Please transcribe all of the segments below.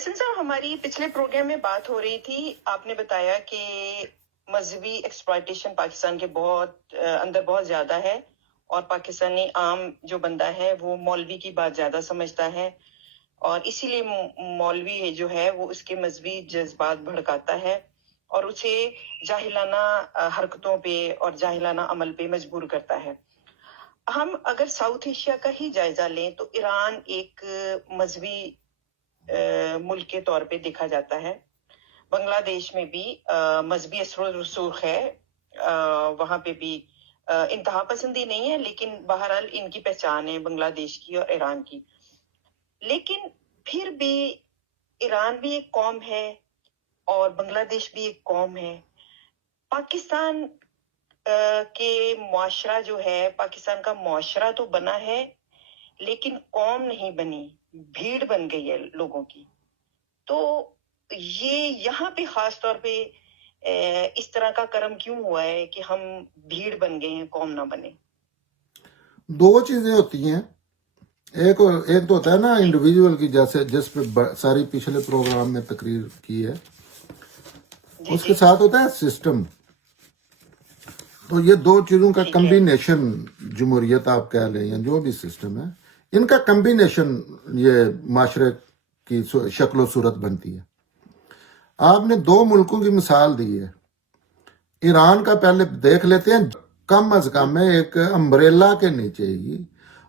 احسن صاحب، ہماری پچھلے پروگرام میں بات ہو رہی تھی، آپ نے بتایا کہ مذہبی ایکسپلائٹیشن پاکستان کے اندر بہت زیادہ ہے، اور پاکستانی عام جو بندہ ہے وہ مولوی کی بات زیادہ سمجھتا ہے، اور اسی لیے مولوی جو ہے وہ اس کے مذہبی جذبات بھڑکاتا ہے اور اسے جاہلانہ حرکتوں پہ اور جاہلانہ عمل پہ مجبور کرتا ہے۔ ہم اگر ساؤتھ ایشیا کا ہی جائزہ لیں تو ایران ایک مذہبی ملک کے طور پہ دیکھا جاتا ہے۔ بنگلہ دیش میں بھی مذہبی اثر و رسوخ ہے، وہاں پہ بھی انتہا پسندی نہیں ہے، لیکن بہرحال ان کی پہچان ہے بنگلہ دیش کی اور ایران کی۔ لیکن پھر بھی ایران بھی ایک قوم ہے اور بنگلہ دیش بھی ایک قوم ہے۔ پاکستان کے معاشرہ جو ہے، پاکستان کا معاشرہ تو بنا ہے لیکن قوم نہیں بنی، بھیڑ بن گئی ہے لوگوں کی۔ تو یہ یہاں پہ خاص طور پہ اس طرح کا کرم کیوں ہوا ہے کہ ہم بھیڑ بن گئے ہیں، قوم نہ بنے؟ دو چیزیں ہوتی ہیں، ایک تو ہوتا ہے نا انڈیویجول کی، جیسے جس پہ ساری پچھلے پروگرام میں تقریر کی ہے، اس کے ساتھ ہوتا ہے سسٹم۔ تو یہ دو چیزوں کا کمبینیشن، جمہوریت آپ کہہ لیں یا جو بھی سسٹم ہے، ان کا کمبینیشن یہ معاشرے کی شکل و صورت بنتی ہے۔ آپ نے دو ملکوں کی مثال دی ہے، ایران کا پہلے دیکھ لیتے ہیں۔ کم از کم ایک امبریلا کے نیچے ہی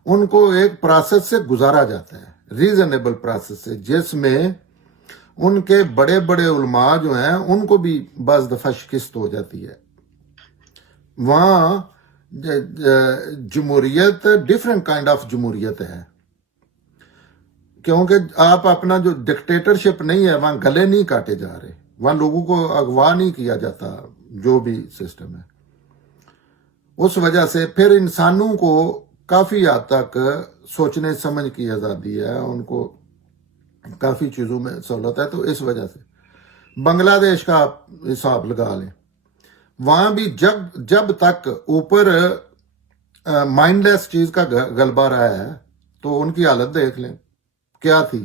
ان کو ایک پروسیس سے گزارا جاتا ہے، ریزنیبل پروسیس سے، جس میں ان کے بڑے بڑے علماء جو ہیں ان کو بھی بعض دفعہ شکست ہو جاتی ہے۔ وہاں جمہوریت ڈفرینٹ کائنڈ آف جمہوریت ہے، کیونکہ آپ اپنا جو ڈکٹیٹرشپ نہیں ہے، وہاں گلے نہیں کاٹے جا رہے، وہاں لوگوں کو اغوا نہیں کیا جاتا، جو بھی سسٹم ہے۔ اس وجہ سے پھر انسانوں کو کافی حد تک سوچنے سمجھ کی آزادی ہے، ان کو کافی چیزوں میں سہولت ہے۔ تو اس وجہ سے بنگلہ دیش کا آپ حساب لگا لیں، وہاں بھی جب تک اوپر مائنڈ لیس چیز کا غلبہ رہا ہے تو ان کی حالت دیکھ لیں کیا تھی۔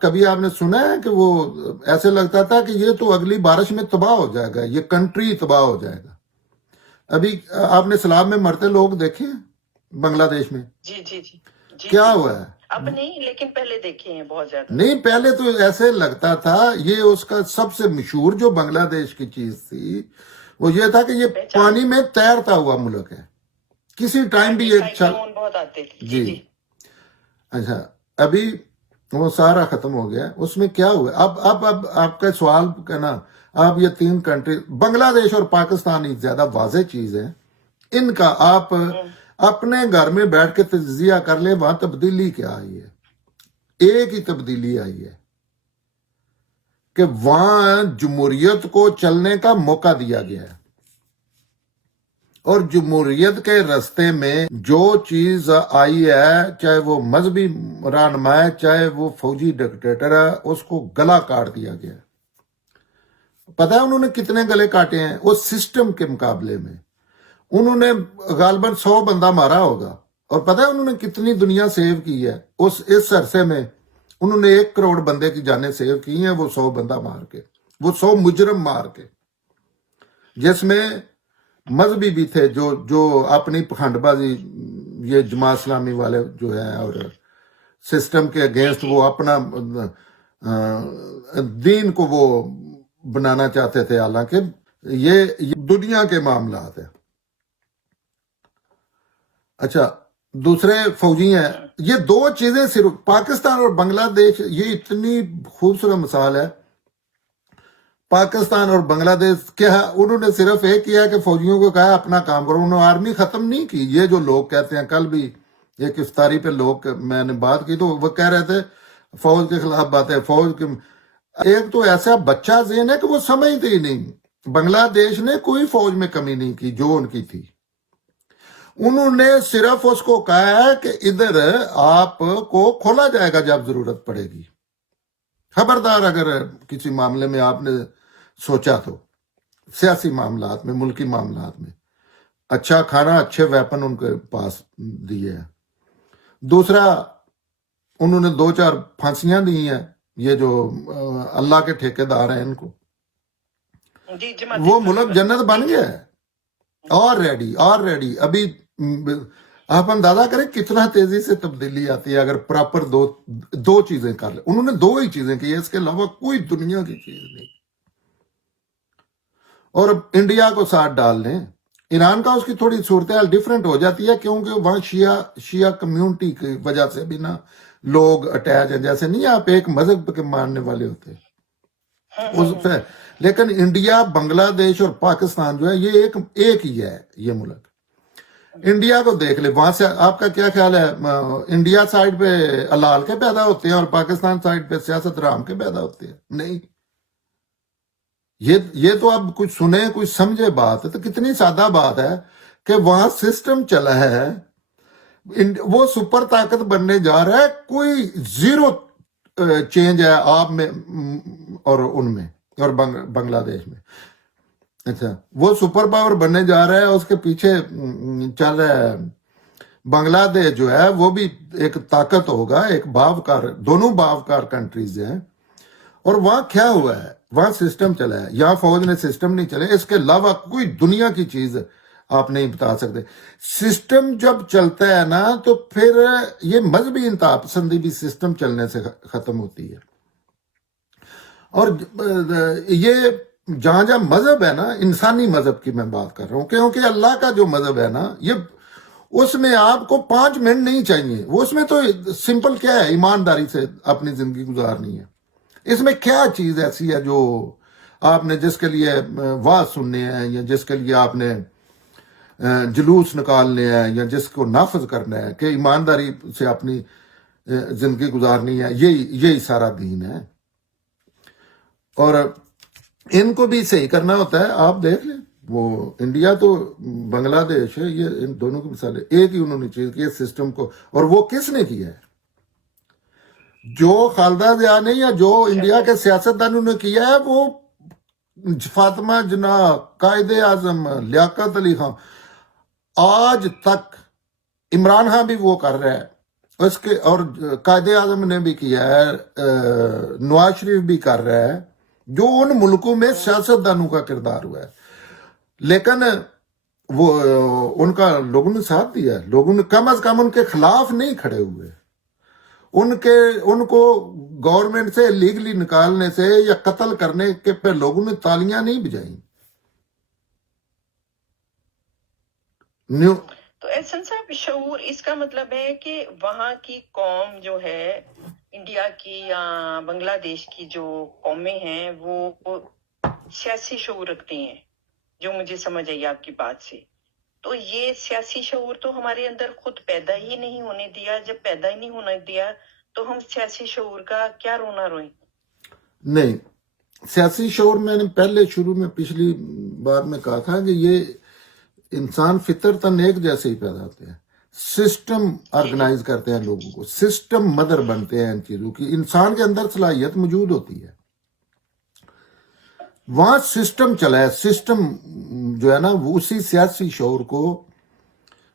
کبھی آپ نے سنا ہے کہ وہ ایسے لگتا تھا کہ یہ تو اگلی بارش میں تباہ ہو جائے گا، یہ کنٹری تباہ ہو جائے گا۔ ابھی آپ نے سیلاب میں مرتے لوگ دیکھے ہیں بنگلہ دیش میں؟ جی کیا ہوا ہے؟ اب نہیں، لیکن پہلے دیکھے ہیں بہت زیادہ۔ نہیں، پہلے تو ایسے لگتا تھا، یہ اس کا سب سے مشہور جو بنگلہ دیش کی چیز تھی وہ یہ تھا کہ یہ پانی میں تیرتا ہوا ملک ہے، کسی ٹائم بھی ایک بہت آتے تھے۔ جی اچھا، ابھی وہ سارا ختم ہو گیا۔ اس میں کیا ہوا؟ اب آپ کا سوال کا نا، آپ یہ تین کنٹری بنگلہ دیش اور پاکستان ہی زیادہ واضح چیز ہے، ان کا آپ اپنے گھر میں بیٹھ کے تجزیہ کر لیں، وہاں تبدیلی کیا آئی ہے۔ ایک ہی تبدیلی آئی ہے کہ وہاں جمہوریت کو چلنے کا موقع دیا گیا ہے، اور جمہوریت کے راستے میں جو چیز آئی ہے، چاہے وہ مذہبی رہنما ہے، چاہے وہ فوجی ڈکٹیٹر ہے، اس کو گلا کاٹ دیا گیا ہے۔ پتہ ہے انہوں نے کتنے گلے کاٹے ہیں اس سسٹم کے مقابلے میں؟ انہوں نے غالباً 100 بندہ مارا ہوگا، اور پتہ ہے انہوں نے کتنی دنیا سیو کی ہے اس عرصے میں؟ انہوں نے 1 کروڑ بندے کی جانیں سیو کی ہیں، وہ 100 بندہ مار کے، وہ 100 مجرم مار کے، جس میں مذہبی بھی تھے جو اپنی پکھنڈ بازی، یہ جماعت اسلامی والے جو ہیں، اور سسٹم کے اگینسٹ وہ اپنا دین کو وہ بنانا چاہتے تھے، حالانکہ یہ دنیا کے معاملات ہیں۔ اچھا، دوسرے فوجی ہیں۔ یہ دو چیزیں صرف پاکستان اور بنگلہ دیش، یہ اتنی خوبصورت مثال ہے۔ پاکستان اور بنگلہ دیش کیا، انہوں نے صرف ایک کیا کہ فوجیوں کو کہا اپنا کام کرو، انہوں نے آرمی ختم نہیں کی۔ یہ جو لوگ کہتے ہیں، کل بھی ایک افطاری پہ لوگ میں نے بات کی تو وہ کہہ رہے تھے فوج کے خلاف باتیں، فوج کے ایک تو ایسا بچہ ذہن ہے کہ وہ سمجھتے ہی نہیں۔ بنگلہ دیش نے کوئی فوج میں کمی نہیں کی جو ان کی تھی، انہوں نے صرف اس کو کہا ہے کہ ادھر آپ کو کھولا جائے گا جب ضرورت پڑے گی، خبردار اگر کسی معاملے میں آپ نے سوچا تو، سیاسی معاملات میں، ملکی معاملات میں، اچھا کھانا، اچھے ویپن ان کے پاس دیے ہیں۔ دوسرا، انہوں نے 2-4 پھانسیاں دی ہیں، یہ جو اللہ کے ٹھیکیدار ہیں ان کو، جی جماعت وہ اسلامی ملک والے، جنت جی بن جی گیا ہے آلریڈی ابھی آپ اندازہ کریں کتنا تیزی سے تبدیلی آتی ہے اگر پراپر دو چیزیں کر لیں. انہوں نے 2 ہی چیزیں کی ہے، اس کے علاوہ کوئی دنیا کی چیز نہیں. اور اب انڈیا کو ساتھ ڈال لیں، ایران کا اس کی تھوڑی صورتحال ڈیفرنٹ ہو جاتی ہے کیونکہ وہاں شیعہ کمیونٹی کی وجہ سے بھی نا لوگ اٹیچ ہیں، جیسے نہیں آپ ایک مذہب کے ماننے والے ہوتے اس پہ. لیکن انڈیا، بنگلہ دیش اور پاکستان جو ہے یہ ایک ہی ہے یہ ملک. انڈیا کو دیکھ لیں، وہاں سے آپ کا کیا خیال ہے؟ انڈیا سائڈ پہ اللہ کے پیدا ہوتے ہیں اور پاکستان سائڈ پہ سیاست رام کے پیدا ہوتے ہیں؟ نہیں. یہ تو اب کچھ سنیں کچھ سمجھے بات ہے تو کتنی سادہ بات ہے کہ وہاں سسٹم چلا ہے، وہ سپر طاقت بننے جا رہا ہے، کوئی زیرو چینج ہے آپ میں اور ان میں اور بنگلہ دیش میں. اچھا، وہ سپر پاور بننے جا رہا ہے، اس کے پیچھے چل رہا ہے بنگلہ دیش جو ہے وہ بھی ایک طاقت ہوگا، ایک باوقار، دونوں باوقار کنٹریز ہیں. اور وہاں کیا ہوا ہے؟ وہاں سسٹم چلا ہے، یہاں فوج نے سسٹم نہیں چلے. اس کے علاوہ کوئی دنیا کی چیز آپ نہیں بتا سکتے. سسٹم جب چلتا ہے نا تو پھر یہ مذہبی انتہا پسندی بھی سسٹم چلنے سے ختم ہوتی ہے. اور یہ جہاں جہاں مذہب ہے نا، انسانی مذہب کی میں بات کر رہا ہوں، کیونکہ اللہ کا جو مذہب ہے نا، یہ اس میں آپ کو 5 منٹ نہیں چاہیے. وہ اس میں تو سمپل کیا ہے، ایمانداری سے اپنی زندگی گزارنی ہے. اس میں کیا چیز ایسی ہے جو آپ نے جس کے لیے واز سننے ہیں یا جس کے لیے آپ نے جلوس نکالنے ہیں یا جس کو نافذ کرنا ہے کہ ایمانداری سے اپنی زندگی گزارنی ہے؟ یہی سارا دین ہے. اور ان کو بھی صحیح کرنا ہوتا ہے. آپ دیکھ لیں، وہ انڈیا تو بنگلہ دیش ہے، یہ ان دونوں کی مثال ہے. ایک ہی انہوں نے چیز کی ہے سسٹم کو، اور وہ کس نے کیا ہے؟ جو خالدہ ضیاء نے یا جو انڈیا کے سیاستدانوں نے کیا ہے، وہ فاطمہ جناح، قائد اعظم لیاقت علی خان، آج تک عمران خان بھی وہ کر رہا ہے اس کے، اور قائد اعظم نے بھی کیا ہے، نواز شریف بھی کر رہا ہے، جو ان ملکوں میں سیاستدانوں کا کردار ہوا ہے. لیکن وہ ان کا لوگوں نے ساتھ دیا ہے، لوگوں نے کم از کم ان کے خلاف نہیں کھڑے ہوئے. ان کو گورنمنٹ سے لیگلی نکالنے سے یا قتل کرنے کے پہ لوگوں نے تالیاں نہیں بجائیں. تو احسن صاحب، شعور اس کا مطلب ہے کہ وہاں کی قوم جو ہے، انڈیا کی یا بنگلہ دیش کی جو قومیں ہیں، وہ سیاسی شعور رکھتی ہیں، جو مجھے سمجھ آئی آپ کی بات سے. تو یہ سیاسی شعور تو ہمارے اندر خود پیدا ہی نہیں ہونے دیا. جب پیدا ہی نہیں ہونے دیا تو ہم سیاسی شعور کا کیا رونا روئیں؟ نہیں، سیاسی شعور میں نے پہلے شروع میں پچھلی بار میں کہا تھا کہ یہ انسان فطرتاً ایک جیسے ہی پیدا ہوتے ہیں. سسٹم آرگنائز کرتے ہیں لوگوں کو، سسٹم مدر بنتے ہیں ان چیزوں کی. انسان کے اندر صلاحیت موجود ہوتی ہے، وہاں سسٹم چلا ہے. سسٹم جو ہے نا وہ اسی سیاسی شعور کو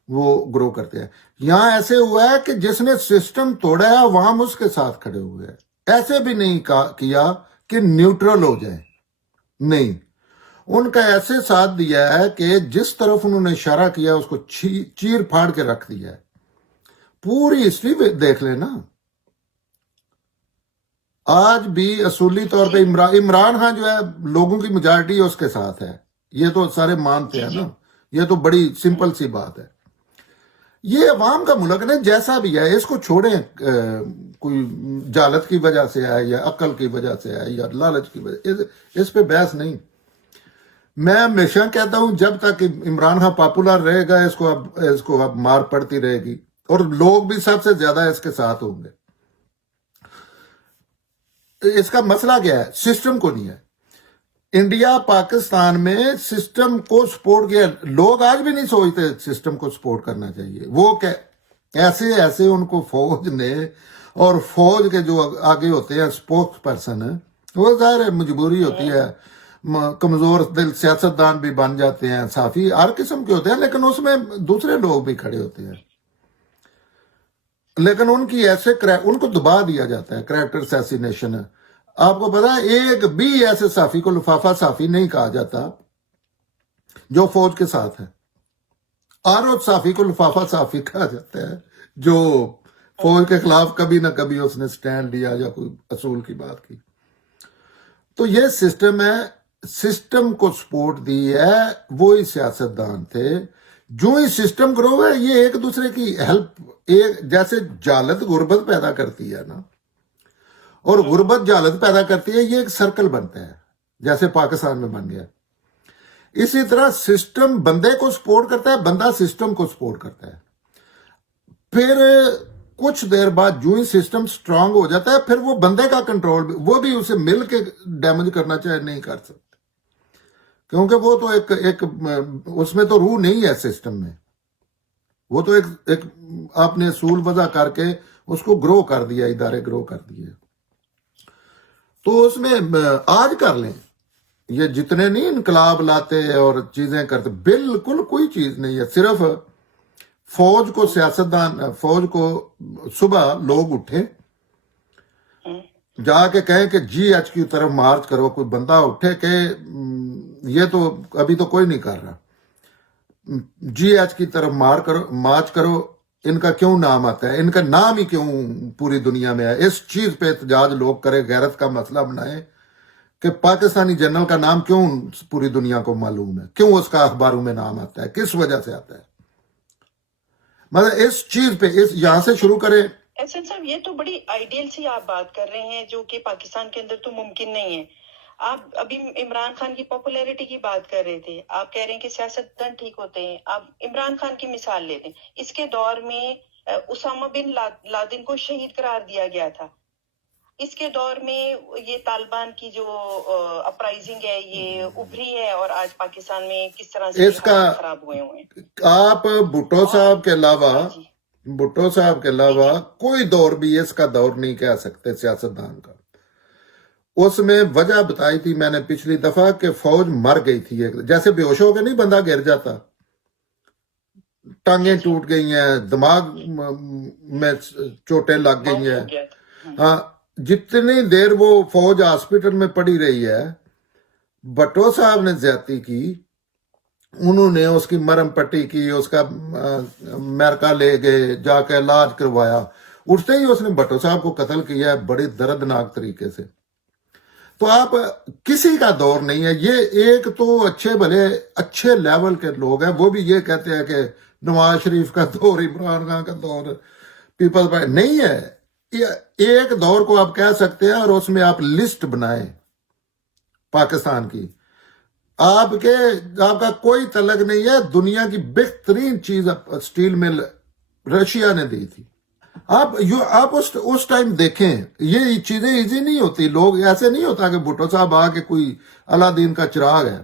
وہ گرو کرتے ہیں. یہاں ایسے ہوا ہے کہ جس نے سسٹم توڑا ہے وہاں ہم اس کے ساتھ کھڑے ہوئے ہیں. ایسے بھی نہیں کیا کہ نیوٹرل ہو جائے، نہیں، ان کا ایسے ساتھ دیا ہے کہ جس طرف انہوں نے اشارہ کیا اس کو چیر پھاڑ کے رکھ دیا ہے. پوری ہسٹری دیکھ لیں نا. آج بھی اصولی طور پہ عمران خان جو ہے لوگوں کی میجارٹی اس کے ساتھ ہے، یہ تو سارے مانتے ہیں نا. یہ تو بڑی سمپل سی بات ہے. یہ عوام کا ملک نے جیسا بھی ہے، اس کو چھوڑیں، کوئی جہالت کی وجہ سے ہے یا عقل کی وجہ سے ہے یا لالچ کی وجہ، اس پہ بحث نہیں. میں ہمیشہ کہتا ہوں جب تک عمران خان پاپولر رہے گا اس کو اب مار پڑتی رہے گی، اور لوگ بھی سب سے زیادہ اس کے ساتھ ہوں گے. اس کا مسئلہ کیا ہے؟ سسٹم کو نہیں ہے. انڈیا پاکستان میں سسٹم کو سپورٹ کیا. لوگ آج بھی نہیں سوچتے سسٹم کو سپورٹ کرنا چاہیے. وہ کہ ایسے ان کو فوج نے، اور فوج کے جو آگے ہوتے ہیں سپوکس پرسن، وہ ظاہر مجبوری ہوتی ہے، کمزور دل سیاستدان بھی بن جاتے ہیں، صافی ہر قسم کے ہوتے ہیں، لیکن اس میں دوسرے لوگ بھی کھڑے ہوتے ہیں. لیکن ان کی ایسے ان کو دبا دیا جاتا ہے، کریکٹر اسیسینیشن ہے. آپ کو پتا ہے ایک بھی ایسے صحافی کو لفافہ صحافی نہیں کہا جاتا جو فوج کے ساتھ ہے. آروت صحافی کو لفافہ صحافی کہا جاتا ہے جو فوج کے خلاف کبھی نہ کبھی اس نے سٹینڈ لیا یا کوئی اصول کی بات کی. تو یہ سسٹم ہے، سسٹم کو سپورٹ دی ہے وہی سیاستدان تھے. جو ہی سسٹم گرو ہے یہ ایک دوسرے کی ہیلپ، جیسے جہالت غربت پیدا کرتی ہے نا، اور غربت جہالت پیدا کرتی ہے، یہ ایک سرکل بنتا ہے جیسے پاکستان میں بن گیا. اسی طرح سسٹم بندے کو سپورٹ کرتا ہے، بندہ سسٹم کو سپورٹ کرتا ہے. پھر کچھ دیر بعد جو ہی سسٹم سٹرانگ ہو جاتا ہے پھر وہ بندے کا کنٹرول وہ بھی اسے مل کے ڈیمیج کرنا چاہے نہیں کر سکتے، کیونکہ وہ تو ایک اس میں تو روح نہیں ہے سسٹم میں. وہ تو ایک آپ نے اصول وضع کر کے اس کو گرو کر دیا، ادارے گرو کر دیے. تو اس میں آج کر لیں، یہ جتنے نہیں انقلاب لاتے اور چیزیں کرتے، بالکل کوئی چیز نہیں ہے. صرف فوج کو فوج کو صبح لوگ اٹھے جا کے کہیں کہ جی ایچ کی طرف مارچ کرو. کوئی بندہ اٹھے کہ یہ تو ابھی تو کوئی نہیں کر رہا، جی ایچ کی طرف مارچ کرو. ان کا کیوں نام آتا ہے، ان کا نام ہی کیوں پوری دنیا میں ہے. اس چیز پہ احتجاج لوگ کرے، غیرت کا مسئلہ بنائے کہ پاکستانی جنرل کا نام کیوں پوری دنیا کو معلوم ہے، کیوں اس کا اخباروں میں نام آتا ہے، کس وجہ سے آتا ہے. مطلب اس چیز پہ یہاں سے شروع کریں. احسن صاحب یہ تو بڑی آئیڈیل سی آپ بات کر رہے ہیں جو کہ پاکستان کے اندر تو ممکن نہیں ہے. آپ ابھی عمران خان کی پاپولیرٹی کی بات کر رہے تھے، آپ کہہ رہے ہیں کہ سیاستدان ٹھیک ہوتے ہیں. آپ عمران خان کی مثال لے لیں، اس کے دور میں اسامہ بن لادن کو شہید قرار دیا گیا تھا. اس کے دور میں یہ طالبان کی جو اپرائزنگ ہے یہ ابھری ہے، اور آج پاکستان میں کس طرح سے اس کا حالات خراب ہوئے ہوئے ہیں. آپ بھٹو صاحب کے علاوہ جی بھٹو صاحب کے علاوہ کوئی دور بھی اس کا دور نہیں کہہ سکتے سیاستدان کا. اس میں وجہ بتائی تھی میں نے پچھلی دفعہ کہ فوج مر گئی تھی. جیسے بے ہوش ہو کے نہیں بندہ گر جاتا، ٹانگیں ٹوٹ گئی ہیں، دماغ میں چوٹیں لگ گئی ہیں. ہاں، جتنی دیر وہ فوج ہاسپٹل میں پڑی رہی ہے، بھٹو صاحب نے زیادتی کی، انہوں نے اس کی مرم پٹی کی، اس کا امریکہ لے گئے، جا کے علاج کروایا. اٹھتے ہی اس نے بھٹو صاحب کو قتل کیا ہے بڑی دردناک طریقے سے. تو آپ کسی کا دور نہیں ہے. یہ ایک تو اچھے بھلے اچھے لیول کے لوگ ہیں، وہ بھی یہ کہتے ہیں کہ نواز شریف کا دور، عمران خان کا دور، پیپلز پارٹی نہیں ہے. ایک دور کو آپ کہہ سکتے ہیں، اور اس میں آپ لسٹ بنائیں پاکستان کی. آپ کا کوئی تعلق نہیں ہے. دنیا کی بہترین چیز سٹیل مل رشیا نے دی تھی. آپ اس ٹائم دیکھیں، یہ چیزیں ایزی نہیں ہوتی. لوگ ایسے نہیں ہوتا کہ بھٹو صاحب آ کے کوئی اللہ دین کا چراغ ہے.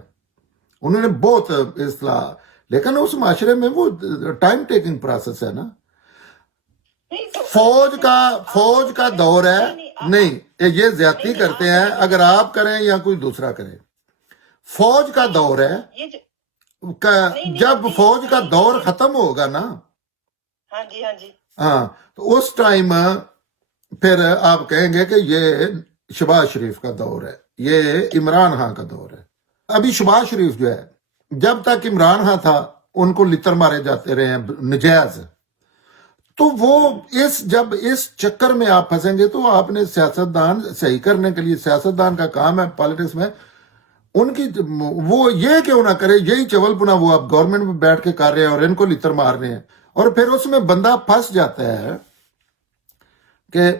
انہوں نے بہت اصلاح، لیکن اس معاشرے میں وہ ٹائم ٹیکنگ پروسیس ہے نا. فوج کا دور ہے نہیں، یہ زیادتی کرتے ہیں اگر آپ کریں یا کوئی دوسرا کرے. فوج کا دور ہے، جب فوج کا دور ختم ہوگا نا، ہاں جی ہاں جی، ہاں، تو اس ٹائم پھر آپ کہیں گے کہ یہ شہباز شریف کا دور ہے، یہ عمران خان کا دور ہے. ابھی شہباز شریف جو ہے، جب تک عمران خان تھا ان کو لتر مارے جاتے رہے ہیں نجائز. تو وہ جب اس چکر میں آپ پھنسیں گے تو آپ نے سیاستدان صحیح کرنے کے لیے، سیاستدان کا کام ہے پالیٹکس میں، ان کی وہ یہ کیوں نہ کرے، یہی چول پنا وہ آپ گورنمنٹ میں بیٹھ کے کر رہے ہیں اور ان کو لتر مار رہے ہیں. اور پھر اس میں بندہ پھنس جاتا ہے کہ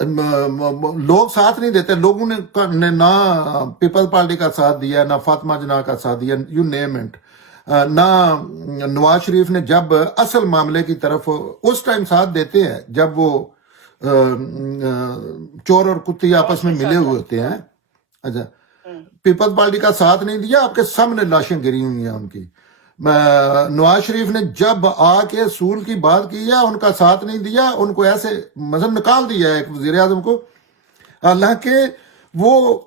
لوگ ساتھ نہیں دیتے. لوگوں نے نہ پیپلز پارٹی کا ساتھ دیا، نہ فاطمہ جناح کا ساتھ دیا، یو نیم اٹ. نہ نواز شریف نے جب اصل معاملے کی طرف اس ٹائم ساتھ دیتے ہیں جب وہ چور اور کتی آپس میں ملے ہوئے ہوتے ہیں. اچھا، پیپلز پارٹی کا ساتھ نہیں دیا، آپ کے سامنے لاشیں گری ہوئی ہیں ان کی. نواز شریف نے جب آ کے اصول کی بات کی ہے ان کا ساتھ نہیں دیا، ان کو ایسے مذہب نکال دیا ہے ایک وزیر اعظم کو. حالانکہ وہ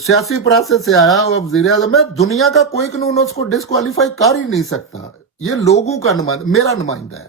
سیاسی پروسیس سے آیا اور وزیر اعظم ہے. دنیا کا کوئی قانون اس کو ڈسکوالیفائی کر ہی نہیں سکتا. یہ لوگوں کا نمائندہ، میرا نمائندہ ہے.